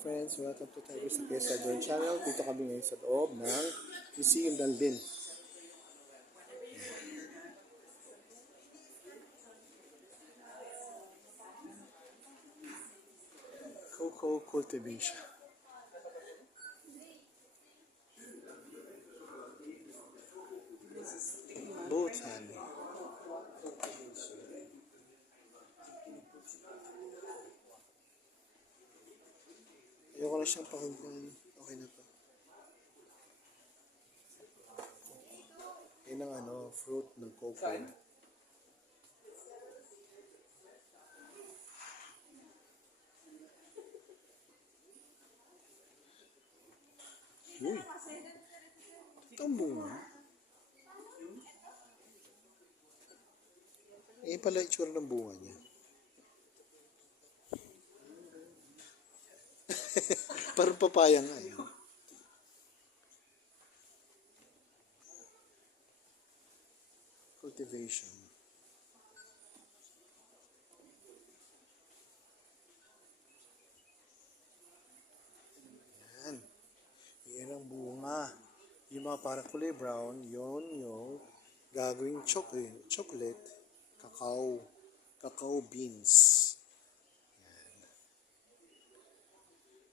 friends, welcome to tayo sa Quezon Joy Channel. Dito kami ngayon sa loob ng Museum Dalvin. Cocoa cultivation. Botany. Ayoko na siyang pakinggan. Okay na to. Yan ang fruit ng cocoa. Uy! Ito ang bunga. Yan pala itsura ng bunga niya. Parang papaya nga yun. Cultivation. Yan. Yan ang bunga. Yung mga parang kulay brown, yun yung gagawing chocolate, cacao beans.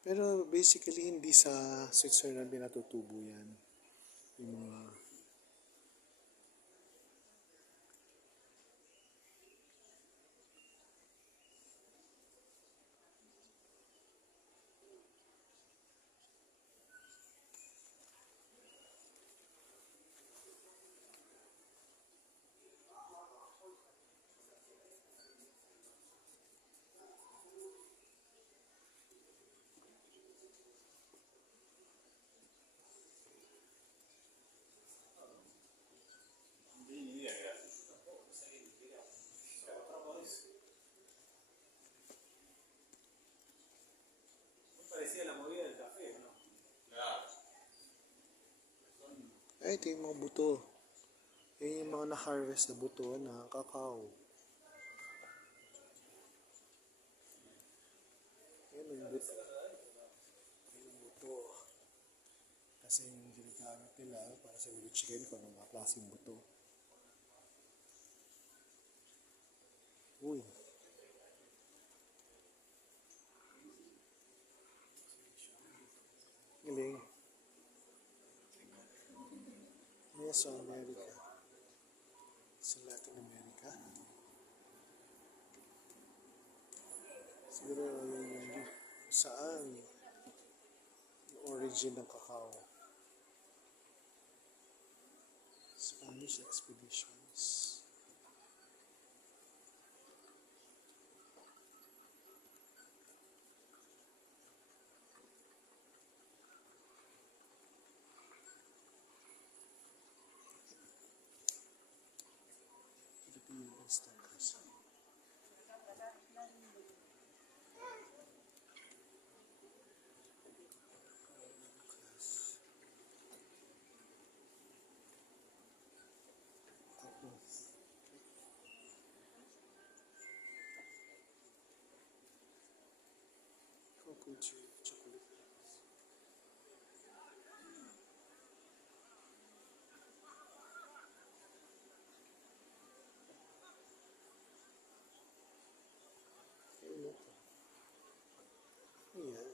Pero basically, hindi sa Switzerland binatutubo yan. Yung mga... Ay, ito yung mga buto. Yan yung mga na-harvest na buto na cacao. Yan yung buto. Yan yung buto. Kasi yung ginagamit nila para sa grilled chicken kung anong mga klaseng buto. Uy. Galing. Yes, sa America. Sa Latin America. Siguro yung saan yung origin ng cacao. Spanish expeditions. Philippine stockers. Cocoa chocolate. Ayan.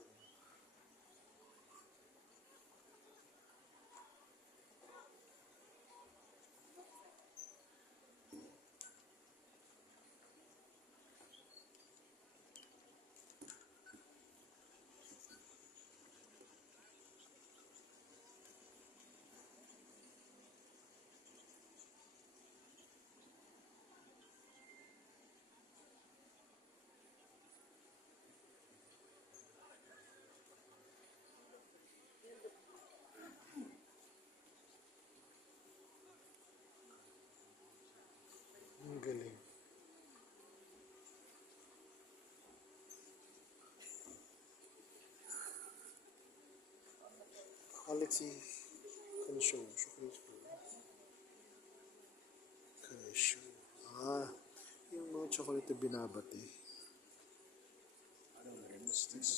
Ang galing. Alexi Kanisho. Kanisho. Yung mga chocolate na binabati. What's this?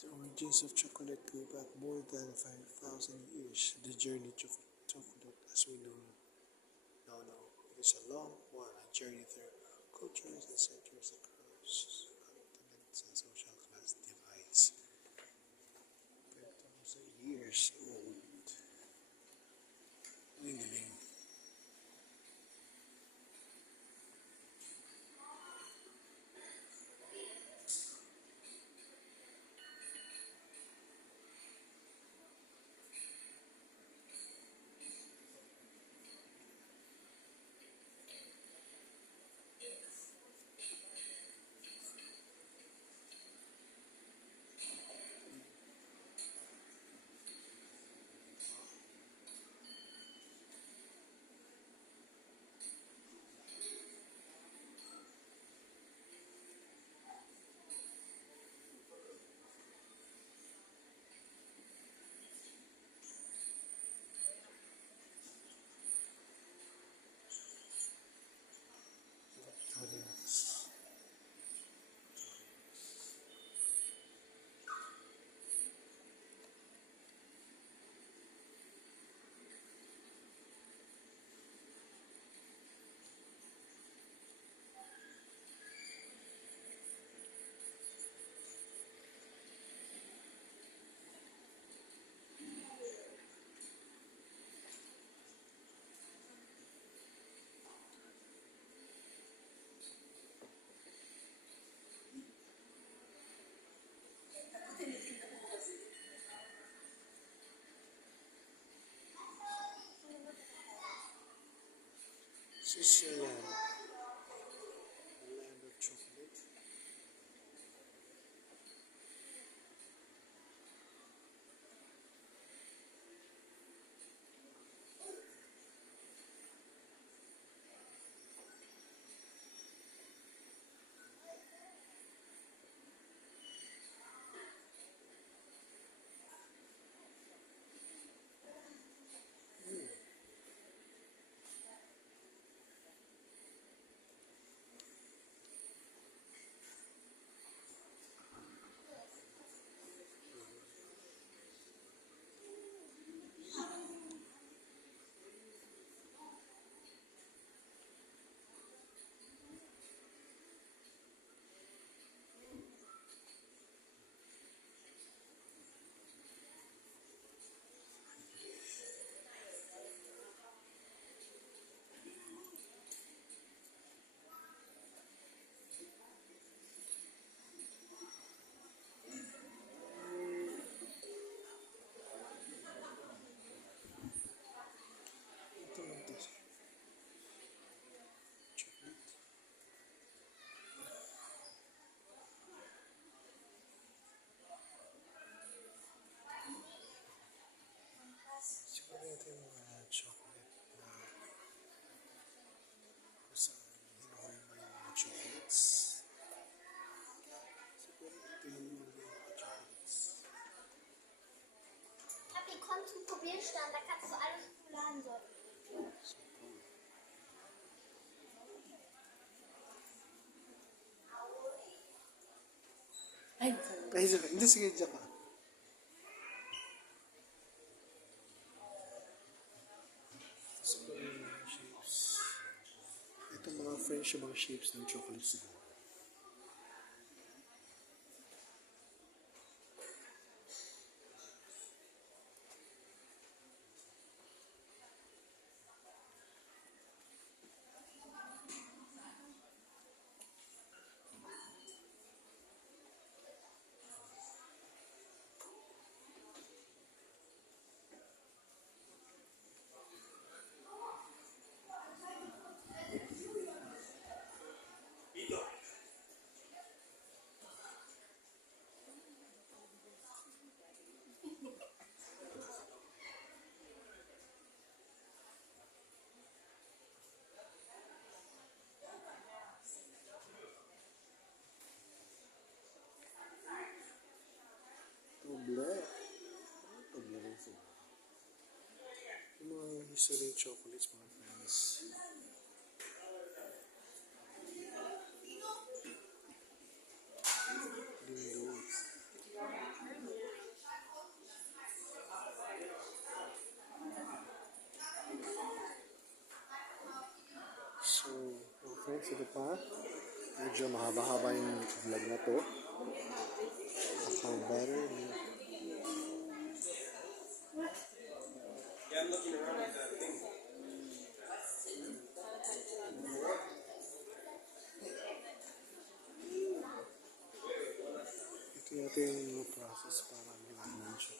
The origins of chocolate go back more than 5,000 years. The journey to chocolate as we know. It is a long one, a journey through cultures and centuries across continents and social class divides. 5,000 years old. Ang galing. Switzerland, the land of chocolate. Ito lang to. Chocolate. Siguro ito yung mga chocolate na kung saan hinuhuli mo yung mga chocolates. Siguro ito yung mga chocolates. Papi, komm zum Probierstand, da kannst du alle Schokoladen sortieren. So cool. Ay, Hindi, sige, dyan ka. Siguro yung mga shapes. Itong mga French yung mga shapes ng chocolate siguro. Toblerone. Toblerone sila. Yung mga history chocolates, mga friends. Lindo. Ito pa. Medyo mahaba-haba yung vlog na to. How better. Ito yung process para malaman siya.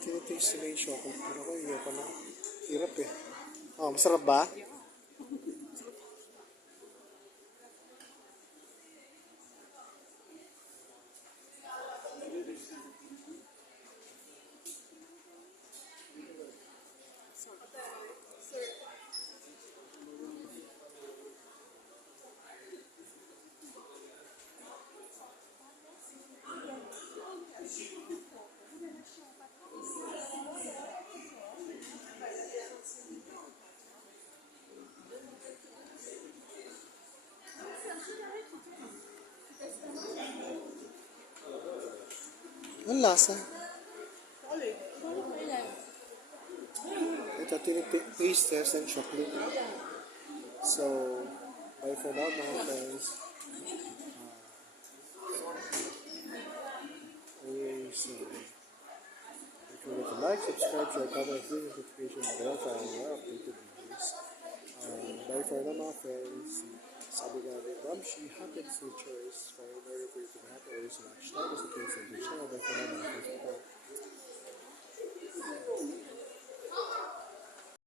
Tinitaste nila yung chocolate. Pero ko, iyo pa na. Hirap eh. Oh, masarap ba? Ang lasa. Ito, taste test and chocolate. So, bye for now mga friends. Always, don't forget to like, subscribe, share, comment, hit the notification bell para mga updated videos. Bye for now mga friends. Sabi nga rin, Ramshi, happy futures for in order for you to be happy always much. That is the case of the channel. Bye for now mga friends. Bye.